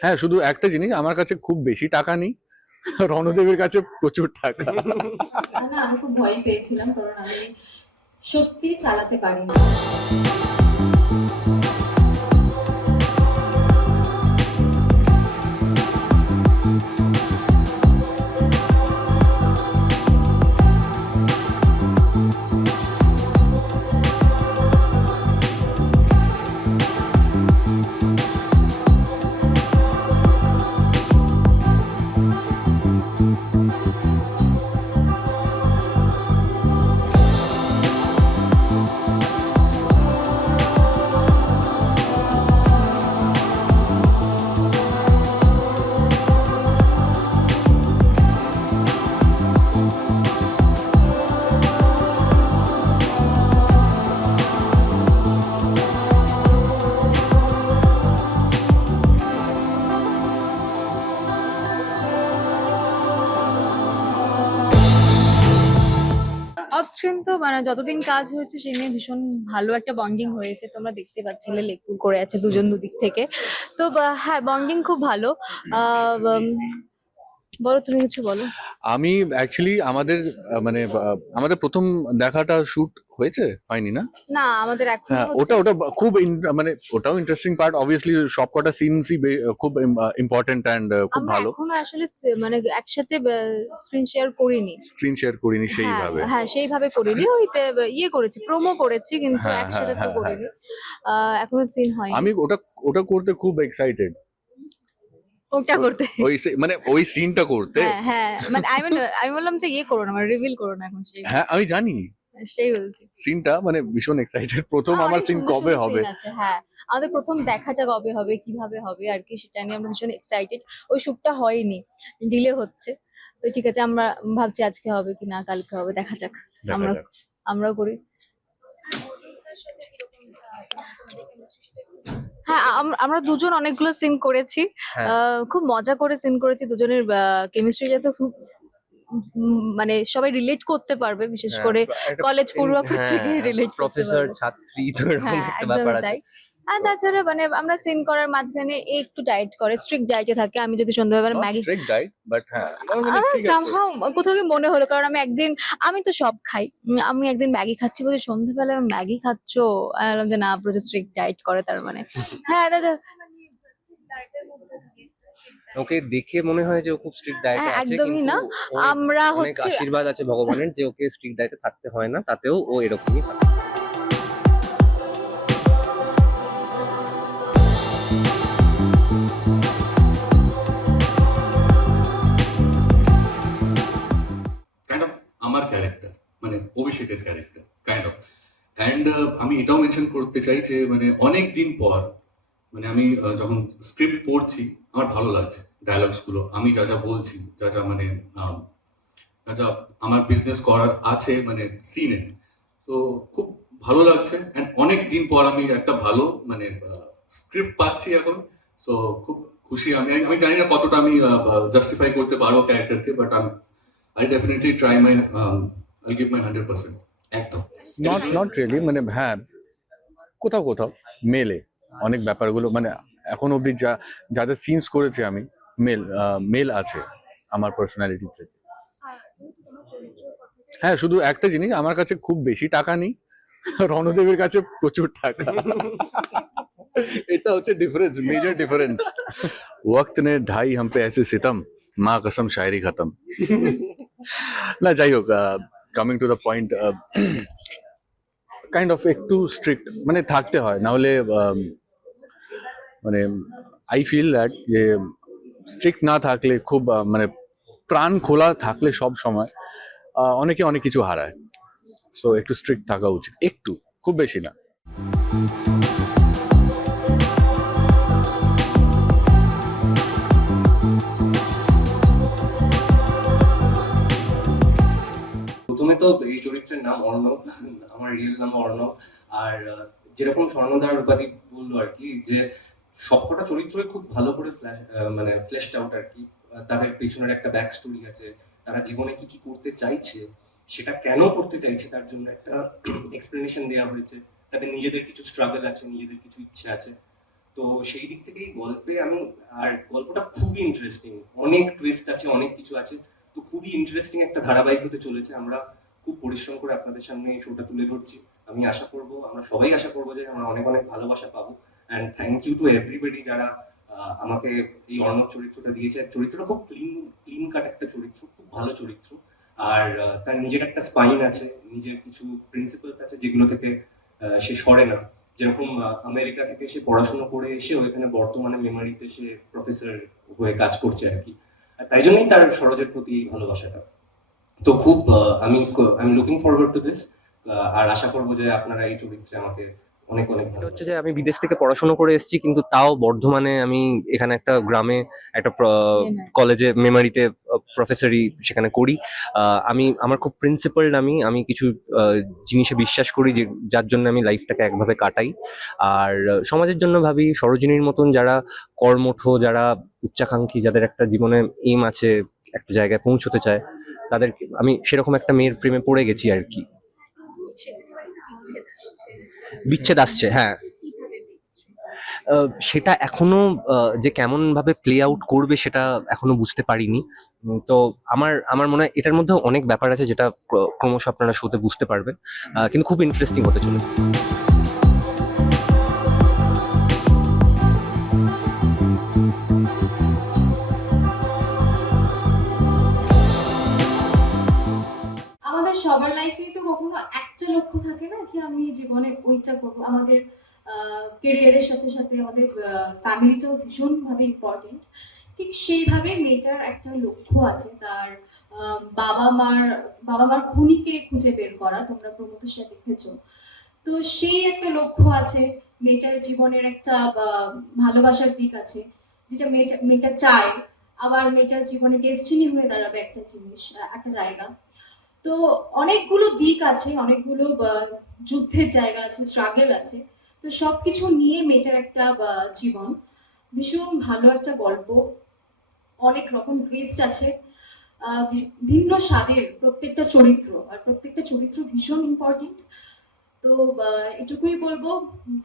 হ্যাঁ শুধু একটা জিনিস, আমার কাছে খুব বেশি টাকা নেই। রণদেবের কাছে প্রচুর টাকা। আমি খুব ভয় পেয়েছিলাম, কারণ আমি সত্যি চালাতে পারি না স্ক্রিন তো মানে যতদিন কাজ হয়েছে সে নিয়ে ভীষণ ভালো একটা বন্ডিং হয়েছে। তোমরা দেখতে পাচ্ছিলে লেকুর করে আছে দুজন দুদিক থেকে। তো হ্যাঁ বন্ডিং খুব ভালো। বলো তুমি কিছু বলো। আমি অ্যাকচুয়ালি আমাদের মানে আমাদের প্রথম দেখাটা শুট হয়েছে হয়নি না? না আমাদের এখন হ্যাঁ ওটা ওটা খুব মানে ওটাও ইন্টারেস্টিং পার্ট অবভিয়াসলি সব কটা সিনসই খুব ইম্পর্টেন্ট অ্যান্ড খুব ভালো। এখনও আসলে মানে একসাথে স্ক্রিন শেয়ার করিনি। স্ক্রিন শেয়ার করিনি হ্যাঁ, সেইভাবে। হ্যাঁ সেইভাবে করিনি। ওই ইয়ে করেছি প্রোমো করেছি কিন্তু হ্যাঁ, একসাথে তো করিনি। এখনও সিন হয়নি। আমি ওটা ওটা করতে খুব এক্সাইটেড ওটা করতে। ওই মানে ওই সিনটা করতে? হ্যাঁ হ্যাঁ মানে আমি আমি বললাম যে ইয়ে করো না মানে রিভিল করো না এখন সেই। হ্যাঁ আমি জানি। সেই বলছি। সিনটা মানে ভীষণ এক্সাইটেড প্রথম আমার সিন কবে হবে? হ্যাঁ। আমাদের প্রথম দেখাটা কবে হবে কীভাবে হবে আর কি সেটা নিয়ে আমরা ভীষণ এক্সাইটেড ওই শুটটা হয়নি ডিলে হচ্ছে। তো ঠিক আছে আমরা ভাবছি আজকে হবে কি না কালকে হবে দেখা যাক। আমরা আমরাও করি। হ্যাঁ আম- আমরা দুজন অনেকগুলো সিন করেছি। হ্যাঁ। আহ, খুব মজা করে সিন করেছি। দুজনের কেমিস্ট্রি যাতে খুব মানে সবাই রিলেট করতে পারবে বিশেষ হ্যাঁ, করে কলেজ পড়ুয়া থেকে রিলেট প্রফেসর ছাত্রী তো এরকম হ্যাঁ একটা ব্যাপার আছে। আর তাছাড়া মানে আমরা সিন করার মাঝখানে একটু ডায়েট করে স্ট্রিক্ট ডায়েটে থাকে। আমি যদি সন্ধ্যাবেলা ম্যাগি স্ট্রিক্ট ডাইট বাট হ্যাঁ somehow কোথাও গিয়ে মনে হলো কারণ আমি একদিন আমি তো সব খাই। আমি একদিন ম্যাগি খাচ্ছি বলছি সন্ধ্যাবেলা ম্যাগি খাচ্ছো? বললাম যে না প্রচুর স্ট্রিক্ট ডায়েট করে তার মানে। হ্যাঁ দাদা। ওকে দেখে মনে হয় যে ও খুব স্ট্রিক্ট ডায়েটে হ্যাঁ, আছে একদমই না। আমরা হচ্ছে আশীর্বাদ আছে ভগবানের যে ওকে স্ট্রিক্ট ডায়েটে থাকতে হয় না তাতেও ও এরকমই থাকে। অভিষেকের ক্যারেক্টার কাইন্ড অফ অ্যান্ড আমি এটাও মেনশন করতে চাই যে মানে অনেক দিন পর মানে আমি যখন স্ক্রিপ্ট পড়ছি, আমার ভালো লাগছে ডায়লগসগুলো। আমি যা যা বলছি, যা যা মানে যা যা আমার বিজনেস করার আছে মানে সিনে তো খুব ভালো লাগছে। অ্যান্ড অনেক দিন পর আমি একটা ভালো মানে স্ক্রিপ্ট পাচ্ছি এখন। সো খুব খুশি আমি। আমি জানি না কতটা আমি জাস্টিফাই করতে পারব ক্যারেক্টারকে বাট আমি I definitely try my not not really মানে হ্যাঁ কোথাও কোথাও মেলে অনেক ব্যাপারগুলো মানে এখন অবধি যা যা যা সিনস করেছি আমি মেল মেল আছে আমার পার্সোনালিটিতে হ্যাঁ শুধু একটা জিনিস, আমার কাছে খুব বেশি টাকা নেই, রণদেবের কাছে প্রচুর টাকা। এটা হচ্ছে ডিফারেন্স মেজর ডিফারেন্স ওয়াক্ত নে ঢাই হাম পে এসে সিতম মা কসম শায়রি খতম না, যাই হোক coming to the point kind of একটু স্ট্রিক্ট মানে থাকতে হয় না হলে um, মানে আই ফিল দ্যাট যে স্ট্রিক্ট না থাকলে খুব মানে প্রাণ খোলা থাকলে সব সময় অনেকে অনেক কিছু হারায়। সো একটু স্ট্রিক্ট থাকা উচিত একটু খুব বেশি না। তো এই চরিত্রের নাম অর্ণব। আমার রিয়েল নাম অর্ণব। আর যেরকম স্বর্ণদার উপাধি বলল আর কি, যে সবকটা চরিত্রই খুব ভালো করে মানে ফ্লেশড আউট আর কি। তাদের পেছনের একটা ব্যাক স্টোরি আছে, তারা জীবনে কি কি করতে চাইছে, সেটা কেন করতে চাইছে, তার জন্য একটা এক্সপ্লেনেশন দেওয়া হয়েছে। তাদের নিজেদের কিছু স্ট্রাগল আছে, নিজেদের কিছু ইচ্ছে আছে। তো সেই দিক থেকেই গল্পে আমি, আর গল্পটা খুবই ইন্টারেস্টিং অনেক টুইস্ট আছে, অনেক কিছু আছে। তো খুবই ইন্টারেস্টিং একটা ধারাবাহিক হতে চলেছে। আমরা খুব পরিশ্রম করে আপনাদের সামনে এই শোটা তুলে ধরছি। আমি আশা করব, আমরা সবাই আশা করব যে আমরা অনেক অনেক ভালোবাসা পাবো। And thank you to everybody যারা আমাকে এই অর্ণব চরিত্রটা দিয়েছে। চরিত্রটা খুব ক্লিন ক্লিন কাট একটা চরিত্র, খুব ভালো চরিত্র। আর তার নিজের একটা স্পাইন আছে, নিজের কিছু প্রিন্সিপালস আছে যেগুলো থেকে সে সরে না। যেরকম আমেরিকা থেকে সে পড়াশোনা করে এসে ওইখানে বর্তমানে মেমারিতে সে প্রফেসর হয়ে কাজ করছে আর কি। তাই জন্যই তার সরোজের প্রতি এই ভালোবাসাটা। তো খুব আমি I am looking forward to this আর আশা করব যে আপনারা এই চরিত্রে আমাকে অনেক অনেক হচ্ছে যে আমি বিদেশ থেকে পড়াশোনা করে এসেছি কিন্তু তাও বর্ধমানে আমি এখানে একটা গ্রামে একটা কলেজে মেমারিতে প্রফেসরি সেখানে করি। আমি আমার খুব প্রিন্সিপাল আমি আমি কিছু জিনিসে বিশ্বাস করি যে যার জন্য আমি লাইফটাকে একভাবে কাটাই। আর সমাজের জন্য ভাবি সরোজিনীর মতন যারা কর্মঠ যারা উচ্চাকাঙ্ক্ষী যাদের একটা জীবনে এম আছে একটা জায়গায় পৌঁছতে চায়, তাদের আমি সেরকম একটা মেয়ের প্রেমে পড়ে গেছি আর কি। বিচ্ছেদ আসছে হ্যাঁ। সেটা এখনও যে কেমন ভাবে প্লে আউট করবে সেটা এখনও বুঝতে পারিনি। তো আমার আমার মনে হয় এটার মধ্যে অনেক ব্যাপার আছে যেটা ক্রমশ আপনারা শোতে বুঝতে পারবেন। কিন্তু খুব ইন্টারেস্টিং হতে চলেছে। জীবনে ওইটা করব। আমাদের কেরিয়ারের সাথে সাথে আমাদের ফ্যামিলিটাও ভীষণভাবে ইম্পর্টেন্ট ঠিক সেইভাবে মেয়েটার একটা লক্ষ্য আছে তার বাবা মার বাবা মার খুনিকে খুঁজে বের করা, তোমরা প্রমোদের সাথে দেখেছ। তো সেই একটা লক্ষ্য আছে, মেয়েটার জীবনের একটা ভালোবাসার দিক আছে, যেটা মেয়েটা মেয়েটা চায়। আবার মেয়েটার জীবনে ডেস্টিনি হয়ে দাঁড়াবে একটা জিনিস, একটা জায়গা। তো অনেকগুলো দিক আছে, অনেকগুলো যুদ্ধের জায়গা আছে স্ট্রাগল আছে। তো সব কিছু নিয়ে মেয়েটার একটা জীবন। ভীষণ ভালো একটা গল্প। অনেক রকম টুইস্ট আছে। ভিন্ন স্বাদের প্রত্যেকটা চরিত্র, আর প্রত্যেকটা চরিত্র ভীষণ ইম্পর্টেন্ট তো এটুকুই বলব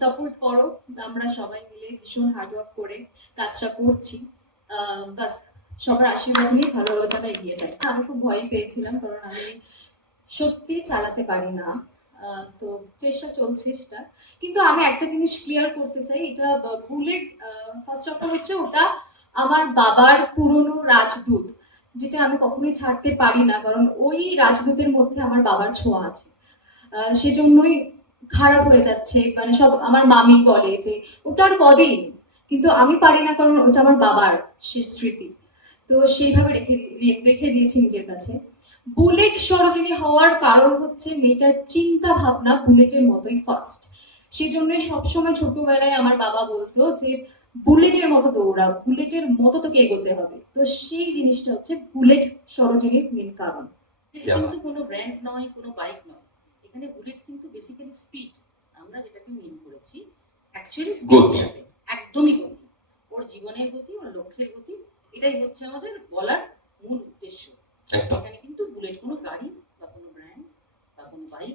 সাপোর্ট করো। আমরা সবাই মিলে ভীষণ হার্ডওয়ার্ক করে কাজটা করছি। বাস সবার আশীর্বাদ নিয়ে ভালোভাবে যেন এগিয়ে যায়। আমি খুব ভয় পেয়েছিলাম কারণ আমি সত্যি চালাতে পারি না। তো চেষ্টা চলছে সেটা। কিন্তু আমি একটা জিনিস ক্লিয়ার করতে চাই, এটা ভুলে ফার্স্ট অফ অল হচ্ছে ওটা আমার বাবার পুরনো রাজদূত, যেটা আমি কখনোই ছাড়তে পারি না, কারণ ওই রাজদূতের মধ্যে আমার বাবার ছোঁয়া আছে। সেজন্যই খারাপ হয়ে যাচ্ছে মানে সব আমার মামি বলে যে, ওটার কদিন? কিন্তু আমি পারি না কারণ ওটা আমার বাবার সে স্মৃতি। তো সেইভাবে রেখে রেখে দিয়েছি নিজের কাছে। বুলেট সরোজিনী হওয়ার কারণ হচ্ছে মেয়েটার চিন্তা ভাবনা বুলেটের মতোই ফার্স্ট সেই জন্যই সবসময় ছোটবেলায় আমার বাবা বলতো যে বুলেটের মতো দৌড়া বুলেটের মতো তোকে এগোতে হবে। তো সেই জিনিসটা হচ্ছে বুলেট সরোজিনীর মেন কারণ। কিন্তু কোনো ব্র্যান্ড নয় কোনো বাইক নয়। এখানে বুলেট কিন্তু বেসিক্যালি স্পিড আমরা যেটাকে মিন করেছি। অ্যাকচুয়ালি একদমই গতি। ওর জীবনের গতি ওর লক্ষ্যের গতি এটাই হচ্ছে আমাদের বলার মূল উদ্দেশ্য। এখানে কিন্তু বুলেট কোনো গাড়ি বা কোনো ব্র্যান্ড বা কোনো বাইক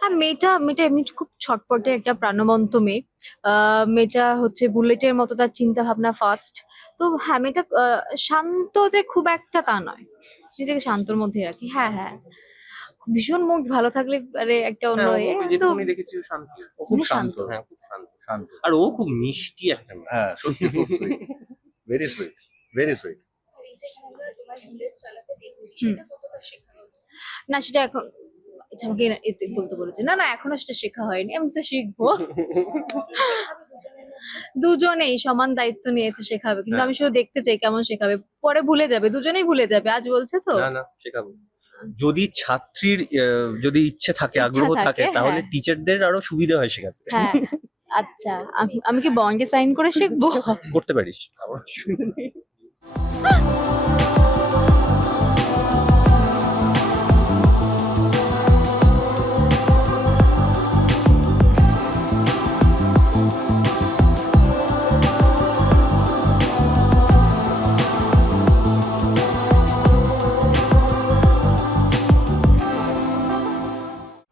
হ্যাঁ মেয়েটা মেয়েটা এমনি খুব ছটপটে একটা প্রাণবন্ত মেয়ে। আহ, মেয়েটা হচ্ছে বুলেটের মতো তার চিন্তা ভাবনা ফাস্ট তো হ্যাঁ মেয়েটা শান্ত যে খুব একটা তা নয়। নিজেকে শান্তর মধ্যে রাখি। হ্যাঁ হ্যাঁ। ভীষণ মুড ভালো থাকলে আরে একটা অন্য হ্যাঁ, এ তো দেখেছি শান্ত। খুব শান্ত। হ্যাঁ খুব শান্ত। শান্ত। আর ও খুব মিষ্টি একটা মেয়ে। হ্যাঁ। সত্যি খুব ভেরি সুইট ভেরি সুইট না সেটা এখন আমাকে এতে বলতে বলেছে। না না এখনও সেটা শেখা হয়নি আমি তো শিখব। দুজনেই সমান দায়িত্ব নিয়েছে শেখাবে। কিন্তু আমি শুধু দেখতে চাই কেমন শেখাবে। পরে ভুলে যাবে দুজনেই ভুলে যাবে আজ বলছে তো। না না শেখাবো। যদি ছাত্রীর আহ, যদি ইচ্ছে থাকে আগ্রহ থাকে, তাহলে হ্যাঁ। টিচারদের আরও সুবিধা হয় শেখাতে। হ্যাঁ। আচ্ছা আমি আমি কি বন্ডে সাইন করে শিখব করতে পারিস আমার নেই।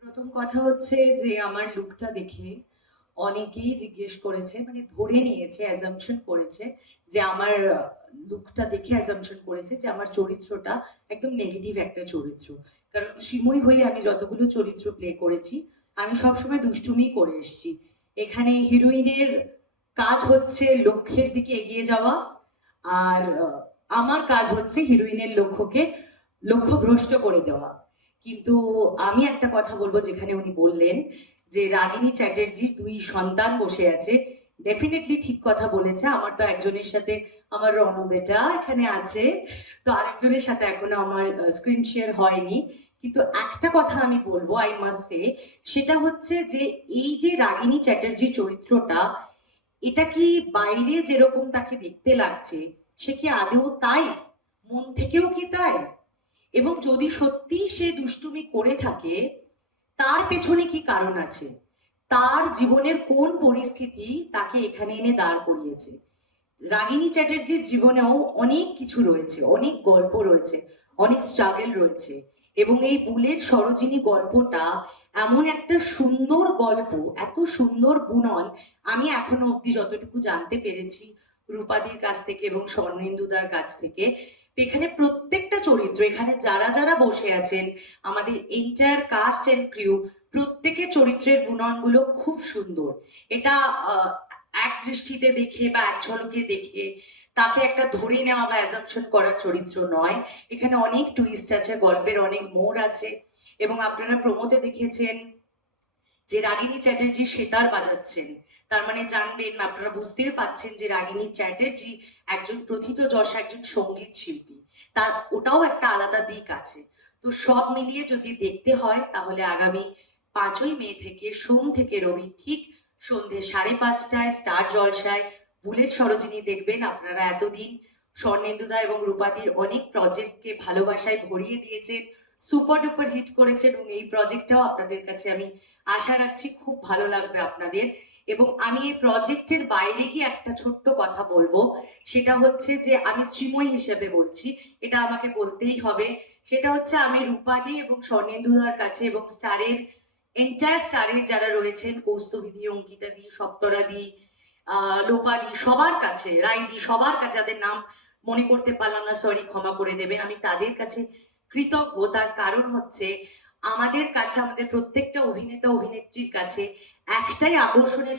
প্রথম কথা হচ্ছে যে আমার লুকটা দেখে অনেকেই জিজ্ঞেস করেছে মানে ধরে নিয়েছে অ্যাজাম্পশন করেছে যে আমার লুকটা দেখে অ্যাজাম্পশন করেছে যে আমার চরিত্রটা একদম নেগেটিভ একটা চরিত্র। কারণ শ্রীময়ী হয়ে আমি যতগুলো চরিত্র প্লে করেছি, আমি সবসময় দুষ্টুমি করে এসেছি। এখানে হিরোইনের কাজ হচ্ছে লক্ষ্যের দিকে এগিয়ে যাওয়া, আর আমার কাজ হচ্ছে হিরোইনের লক্ষ্যকে, লক্ষ্যভ্রষ্ট করে দেওয়া। কিন্তু আমি একটা কথা বলব যেখানে উনি বললেন যে রাগিনী চ্যাটার্জির দুই সন্তান বসে আছে ডেফিনেটলি ঠিক কথা বলেছে। আমার তো একজনের সাথে আমার রণবেটা এখানে আছে। তো আরেকজনের সাথে এখনও আমার স্ক্রিন শেয়ার হয়নি। কিন্তু একটা কথা আমি বলব আই মাস্ট সে সেটা হচ্ছে যে এই যে রাগিনী চ্যাটার্জি চরিত্রটা, এটা কি বাইরে যেরকম তাকে দেখতে লাগছে, সে কি আদেও তাই? মন থেকেও কি তাই? এবং যদি সত্যি সে দুষ্টুমি করে থাকে তার পেছনে কি কারণ আছে? তার জীবনের কোন পরিস্থিতি তাকে এখানে এনে দাঁড় করিয়েছে? রাগিনী চ্যাটার্জির জীবনেও অনেক কিছু রয়েছে, অনেক গল্প রয়েছে, অনেক স্ট্রাগল রয়েছে এবং এই বুলেট সরোজিনী গল্পটা এমন একটা সুন্দর গল্প, এত সুন্দর বুনন আমি এখনও অবধি যতটুকু জানতে পেরেছি রূপাদির কাছ থেকে এবং স্বর্ণেন্দুদার কাছ থেকে তো এখানে প্রত্যেকটা চরিত্র, এখানে যারা যারা বসে আছেন, আমাদের এন্টায়ার কাস্ট অ্যান্ড ক্রিউ প্রত্যেকের চরিত্রের বুননগুলো খুব সুন্দর। এটা এক দৃষ্টিতে দেখে বা এক ঝলকে দেখে তাকে একটা ধরে নেওয়া বা অ্যাজাম্পশন করার চরিত্র নয়। এখানে অনেক টুইস্ট আছে, গল্পের অনেক মোড় আছে এবং আপনারা প্রমোতে দেখেছেন যে রাগিনী চ্যাটার্জি সেতার বাজাচ্ছেন। তার মানে জানবেন, আপনারা বুঝতেই পাচ্ছেন যে রাগিনী চ্যাটার্জি একজন প্রথিত যশা, একজন সংগীত শিল্পী, তার ওটাও একটা আলাদা দিক আছে। তো সব মিলিয়ে যদি দেখতে হয়, তাহলে আগামী পাঁচই মে থেকে সোম থেকে রবি ঠিক সন্ধে সাড়ে পাঁচটায় স্টার জলসায় বুলেট সরোজিনী দেখবেন। আপনারা এতদিন স্বর্ণেন্দুদা এবং রূপাদির অনেক প্রজেক্টকে ভালোবাসায় ভরিয়ে দিয়েছেন সুপার ডুপার হিট করেছেন এবং এই প্রজেক্টটাও আপনাদের কাছে আমি আশা রাখছি খুব ভালো লাগবে আপনাদের। এবং আমি এই প্রজেক্টের বাইরে গিয়ে একটা ছোট্ট কথা বলব। সেটা হচ্ছে যে আমি শ্রীময়ী হিসেবে বলছি। এটা আমাকে বলতেই হবে। সেটা হচ্ছে আমি রূপাদি এবং স্বর্ণেন্দুদার কাছে এবং স্টারের এন্টায়ার স্টারের যারা রয়েছেন কৌস্তভী অঙ্কিতা দি সপ্তরা দি আহ, লোপা সবার কাছে রাই দি সবার কাছে যাদের নাম মনে করতে পারলাম না সরি ক্ষমা করে দেবেন। আমি তাদের কাছে কৃতজ্ঞ। তার কারণ হচ্ছে আমাদের কাছে আমাদের প্রত্যেকটা অভিনেতা অভিনেত্রীর কাছে একটাই আকর্ষণের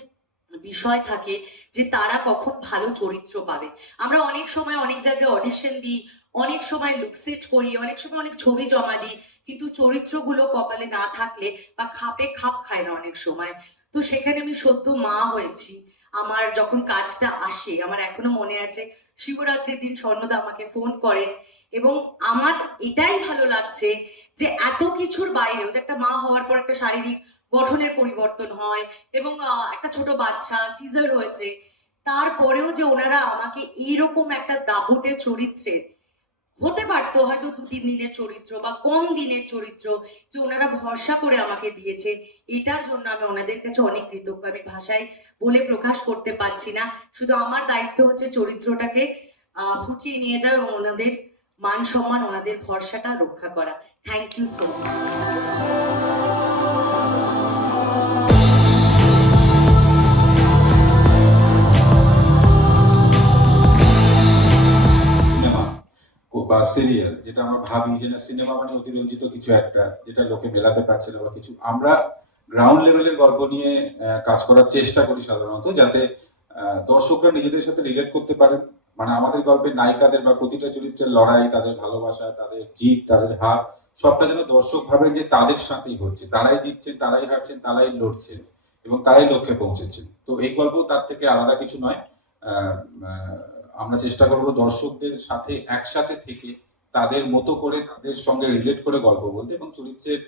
বিষয় থাকে যে তারা কখন ভালো চরিত্র পাবে। আমরা অনেক সময় অনেক জায়গায় অডিশন দিই, অনেক সময় লুকসেট করি, অনেক সময় অনেক ছবি জমা দিই, কিন্তু চরিত্রগুলো কপালে না থাকলে বা খাপে খাপ খায় না অনেক সময়। তো সেখানে আমি সদ্য মা হয়েছি। আমার যখন কাজটা আসে, আমার এখনও মনে আছে, শিবরাত্রির দিন স্বর্ণদা আমাকে ফোন করেন এবং আমার এটাই ভালো লাগছে যে এত কিছুর বাইরেও যে একটা মা হওয়ার পর একটা শারীরিক গঠনের পরিবর্তন হয় এবং একটা ছোট বাচ্চা সিজার হয়েছে, তারপরেও যে ওনারা আমাকে এইরকম একটা দাপটে চরিত্রের হতে পারতো হয়তো দু তিন দিনের চরিত্র বা কম দিনের চরিত্র যে ওনারা ভরসা করে আমাকে দিয়েছে, এটার জন্য আমি ওনাদের কাছে অনেক কৃতজ্ঞ। আমি ভাষায় বলে প্রকাশ করতে পারছি না। শুধু আমার দায়িত্ব হচ্ছে চরিত্রটাকে ফুটিয়ে নিয়ে যাওয়া এবং ওনাদের মান সম্মান, ওনাদের ভরসাটা রক্ষা করা। থ্যাংক ইউ সো মাচ বা সিরিয়াল যেটা আমরা ভাবি যে না সিনেমা মানে অতিরঞ্জিত কিছু একটা, যেটা লোকে মেলাতে পারছে না বা কিছু। আমরা গ্রাউন্ড লেভেলের গল্প নিয়ে কাজ করার চেষ্টা করি সাধারণত, যাতে দর্শকরা নিজেদের সাথে রিলেট করতে পারেন। মানে আমাদের গল্পের নায়িকাদের বা প্রতিটা চরিত্রের লড়াই, তাদের ভালোবাসা, তাদের জিত তাদের হার সবটা যেন দর্শক ভাবে যে তাদের সাথেই হচ্ছে। তারাই জিতছেন, তারাই হারছেন, তারাই লড়ছেন এবং তারাই লক্ষ্যে পৌঁছেছেন। তো এই গল্প তার থেকে আলাদা কিছু নয়। আমরা চেষ্টা করব দর্শকদের সাথে একসাথে থেকে তাদের মতো করে তাদের সঙ্গে রিলেট করে গল্প বলতে এবং চরিত্রের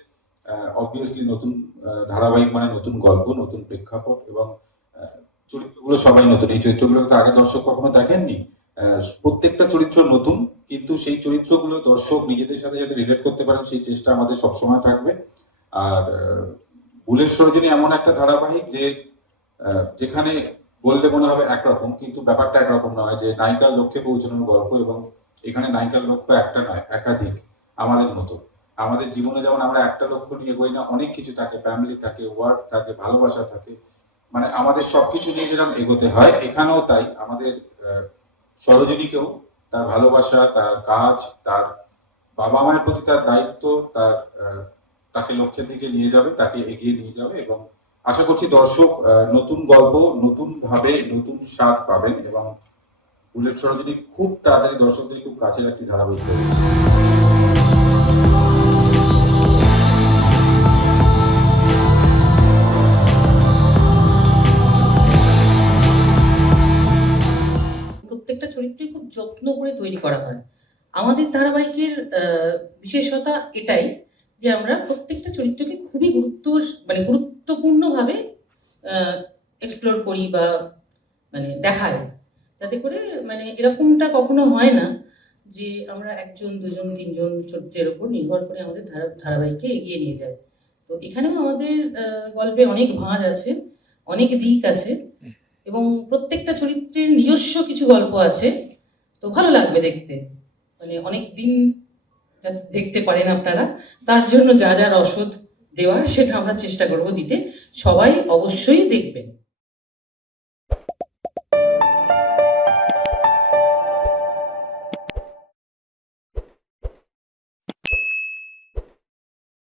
অবভিয়াসলি নতুন ধারাবাহিক মানে নতুন গল্প, নতুন প্রেক্ষাপট এবং চরিত্রগুলো সবাই নতুন। এই চরিত্রগুলো তো আগে দর্শক কখনো দেখেননি। প্রত্যেকটা চরিত্র নতুন, কিন্তু সেই চরিত্রগুলো দর্শক নিজেদের সাথে যাতে রিলেট করতে পারেন সেই চেষ্টা আমাদের সবসময় থাকবে। আর বুলেট সরোজিনী এমন একটা ধারাবাহিক যে যেখানে বললে মনে হবে একরকম, কিন্তু ব্যাপারটা একরকম নয় যে নায়িকার লক্ষ্যে পৌঁছানোর গল্প এবং এখানে নায়িকার লক্ষ্য একটা নয়, একাধিক, আমাদের মতো। আমাদের জীবনে যেমন আমরা একটা লক্ষ্য নিয়ে এগোই না, অনেক কিছু থাকে ফ্যামিলি থাকে ওয়ার্ক থাকে, ভালোবাসা থাকে মানে আমাদের সবকিছু নিয়ে যেরকম এগোতে হয়, এখানেও তাই। আমাদের সরোজিনীকেও তার ভালোবাসা, তার কাজ, তার বাবা মায়ের প্রতি তার দায়িত্ব, তার তাকে লক্ষ্যের দিকে নিয়ে যাবে, তাকে এগিয়ে নিয়ে যাবে এবং আশা করছি দর্শক নতুন গল্প, নতুন ভাবে, নতুন স্বাদ পাবেন এবং বুলেট সরোজিনী খুব তাড়াতাড়ি দর্শকদের খুব কাছের একটি ধারাবাহিক। প্রত্যেকটা চরিত্রই খুব যত্ন করে তৈরি করা হয় আমাদের ধারাবাহিকের বিশেষতা এটাই যে আমরা প্রত্যেকটা চরিত্রকে খুবই গুরুত্ব মানে গুরুত্বপূর্ণভাবে এক্সপ্লোর করি বা মানে দেখায় যাতে করে মানে এরকমটা কখনো হয় না যে আমরা একজন, দুজন, তিনজন চরিত্রের ওপর নির্ভর করে আমাদের ধারা ধারাবাহিককে এগিয়ে নিয়ে যাই। তো এখানেও আমাদের গল্পে অনেক ভাঁজ আছে, অনেক দিক আছে এবং প্রত্যেকটা চরিত্রের নিজস্ব কিছু গল্প আছে। তো ভালো লাগবে দেখতে। মানে অনেক দিন দেখতে পারেন আপনারা। তার জন্য যা যার রসদ দেওয়ার, সেটা আমরা চেষ্টা করব দিতে। সবাই অবশ্যই দেখবেন।